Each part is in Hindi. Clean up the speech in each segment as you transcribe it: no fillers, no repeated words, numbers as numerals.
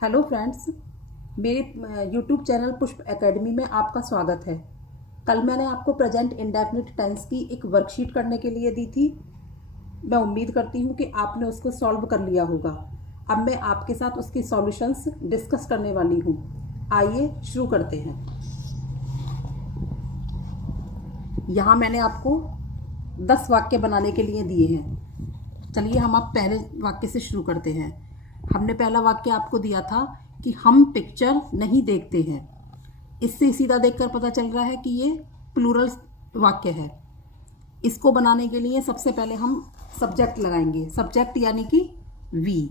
हेलो फ्रेंड्स, मेरे यूट्यूब चैनल पुष्प एकेडमी में आपका स्वागत है। कल मैंने आपको प्रेजेंट इंडेफिनिट टेंस की एक वर्कशीट करने के लिए दी थी। मैं उम्मीद करती हूँ कि आपने उसको सॉल्व कर लिया होगा। अब मैं आपके साथ उसकी सॉल्यूशंस डिस्कस करने वाली हूँ। आइए शुरू करते हैं। यहाँ मैंने आपको 10 वाक्य बनाने के लिए दिए हैं। चलिए हम अब पहले वाक्य से शुरू करते हैं। हमने पहला वाक्य आपको दिया था कि हम पिक्चर नहीं देखते हैं। इससे सीधा देखकर पता चल रहा है कि ये प्लूरल वाक्य है। इसको बनाने के लिए सबसे पहले हम सब्जेक्ट लगाएंगे, सब्जेक्ट यानी कि वी।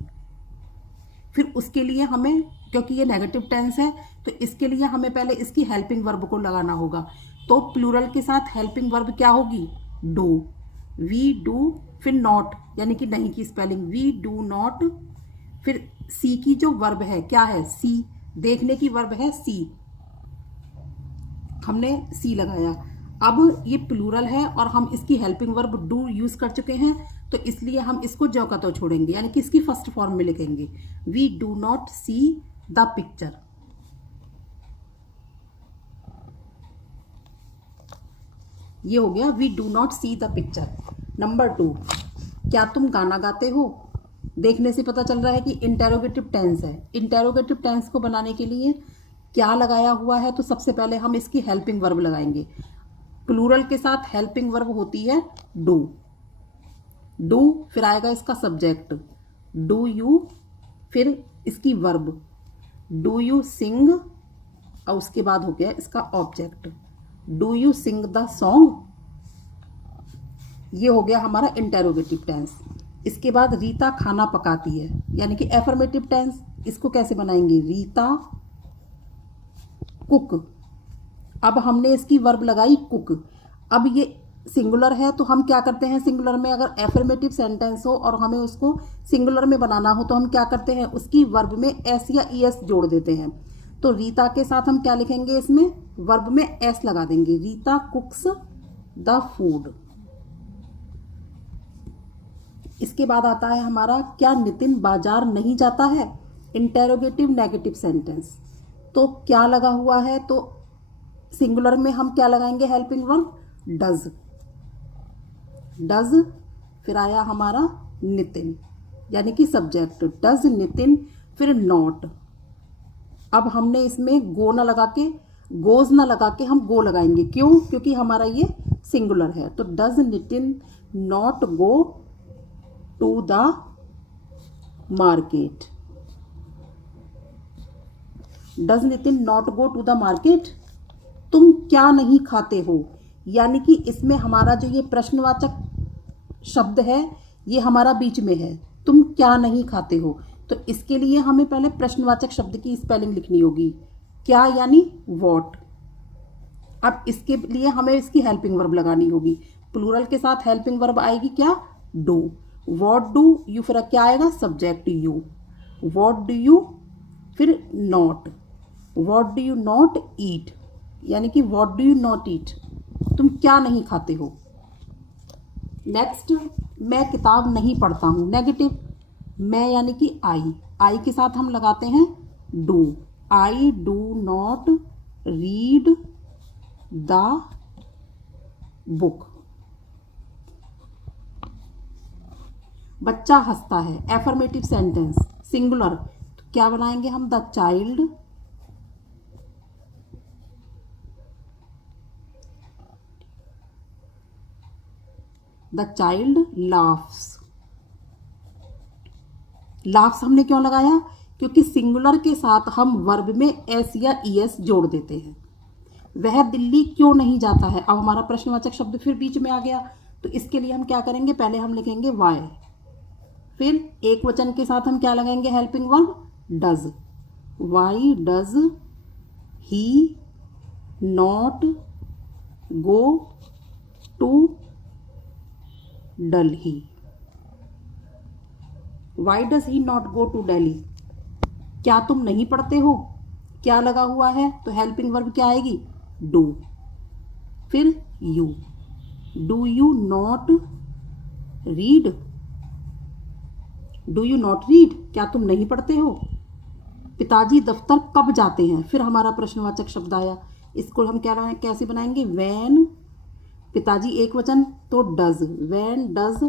फिर उसके लिए हमें, क्योंकि ये नेगेटिव टेंस है, तो इसके लिए हमें पहले इसकी हेल्पिंग वर्ब को लगाना होगा। तो प्लूरल के साथ हेल्पिंग वर्ब क्या होगी? डू। वी डू, फिर नॉट यानी कि नहीं की स्पेलिंग, वी डू नॉट। फिर सी की जो वर्ब है क्या है? सी। देखने की वर्ब है सी, हमने सी लगाया। अब ये प्लूरल है और हम इसकी हेल्पिंग वर्ब डू यूज कर चुके हैं, तो इसलिए हम इसको जो का तो छोड़ेंगे, यानी कि इसकी फर्स्ट फॉर्म में लिखेंगे we do not see the picture. ये हो गया we do not see the picture. Number 2, क्या तुम गाना गाते हो? देखने से पता चल रहा है कि इंटेरोगेटिव टेंस है। इंटेरोगेटिव टेंस को बनाने के लिए क्या लगाया हुआ है? तो सबसे पहले हम इसकी हेल्पिंग वर्ब लगाएंगे। प्लूरल के साथ हेल्पिंग वर्ब होती है डू। डू, फिर आएगा इसका सब्जेक्ट डू यू, फिर इसकी वर्ब डू यू सिंग, और उसके बाद हो गया इसका object do you sing the song. ये हो गया हमारा इंटेरोगेटिव टेंस। इसके बाद रीता खाना पकाती है, यानी कि एफर्मेटिव टेंस। इसको कैसे बनाएंगे? रीता कुक। अब हमने इसकी वर्ब लगाई कुक। अब ये सिंगुलर है, तो हम क्या करते हैं? सिंगुलर में अगर एफर्मेटिव सेंटेंस हो और हमें उसको सिंगुलर में बनाना हो, तो हम क्या करते हैं? उसकी वर्ब में एस या ई एस जोड़ देते हैं। तो रीता के साथ हम क्या लिखेंगे? इसमें वर्ब में एस लगा देंगे, रीता कुक्स द फूड। इसके बाद आता है हमारा, क्या नितिन बाजार नहीं जाता है? Interrogative negative sentence. तो क्या लगा हुआ है? तो सिंगुलर में हम क्या लगाएंगे? Helping verb does. डज, फिर आया हमारा नितिन, यानी कि सब्जेक्ट डज नितिन, फिर नॉट। अब हमने इसमें गो ना लगा के, गोज ना लगा के हम गो लगाएंगे। क्यों? क्योंकि हमारा ये सिंगुलर है। तो does Nitin not go to the market. Does Nitin not go to the market. तुम क्या नहीं खाते हो, यानी कि इसमें हमारा जो ये प्रश्नवाचक शब्द है ये हमारा बीच में है। तुम क्या नहीं खाते हो, तो इसके लिए हमें पहले प्रश्नवाचक शब्द की स्पेलिंग लिखनी होगी। क्या यानी वॉट। अब इसके लिए हमें इसकी हेल्पिंग वर्ब लगानी होगी। प्लूरल के साथ हेल्पिंग वर्ब आएगी क्या? डू। वॉट डू यू, फिर क्या आएगा? Subject you. What do you, फिर not. What do you not eat, यानी कि what do you not eat, तुम क्या नहीं खाते हो। नेक्स्ट, मैं किताब नहीं पढ़ता हूँ। नेगेटिव, मैं यानी कि आई। आई के साथ हम लगाते हैं do. I do not read the book. बच्चा हंसता है, एफर्मेटिव सेंटेंस, सिंगुलर, तो क्या बनाएंगे हम? The child laughs. लाफ्स हमने क्यों लगाया? क्योंकि सिंगुलर के साथ हम वर्ब में एस या ई एस जोड़ देते हैं। वह दिल्ली क्यों नहीं जाता है। अब हमारा प्रश्नवाचक शब्द फिर बीच में आ गया, तो इसके लिए हम क्या करेंगे? पहले हम लिखेंगे वाई, फिर एक वचन के साथ हम क्या लगाएंगे? Helping verb does. Why does he not go to Delhi. Why does he not go to Delhi. क्या तुम नहीं पढ़ते हो? क्या लगा हुआ है? तो हेल्पिंग वर्ब क्या आएगी? डू, फिर you. Do you not read. Do you not read, क्या तुम नहीं पढ़ते हो? पिताजी दफ्तर कब जाते हैं, फिर हमारा प्रश्नवाचक शब्द आया। इसको हम क्या कैसे बनाएंगे, वैन, पिताजी एक वचन तो does, when does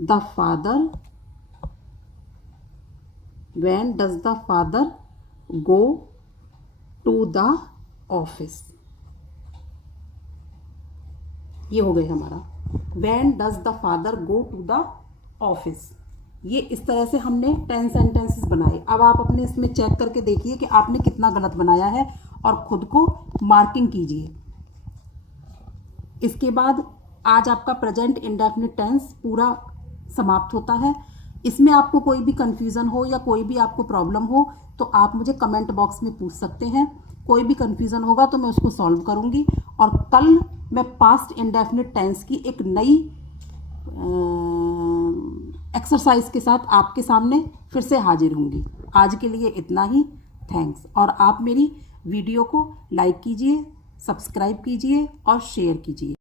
the father, when does the father go to the office. ये हो गए हमारा, when does the father go to the office. ये इस तरह से हमने 10 सेंटेंसेस बनाए। अब आप अपने इसमें चेक करके देखिए कि आपने कितना गलत बनाया है और खुद को मार्किंग कीजिए। इसके बाद आज आपका प्रेजेंट इंडेफिनिट टेंस पूरा समाप्त होता है। इसमें आपको कोई भी कन्फ्यूज़न हो या कोई भी आपको प्रॉब्लम हो तो आप मुझे कमेंट बॉक्स में पूछ सकते हैं। कोई भी कन्फ्यूज़न होगा तो मैं उसको सॉल्व करूँगी। और कल मैं पास्ट इंडेफिनिट टेंस की एक नई एक्सरसाइज के साथ आपके सामने फिर से हाजिर होंगी। आज के लिए इतना ही, थैंक्स। और आप मेरी वीडियो को लाइक कीजिए, सब्सक्राइब कीजिए और शेयर कीजिए।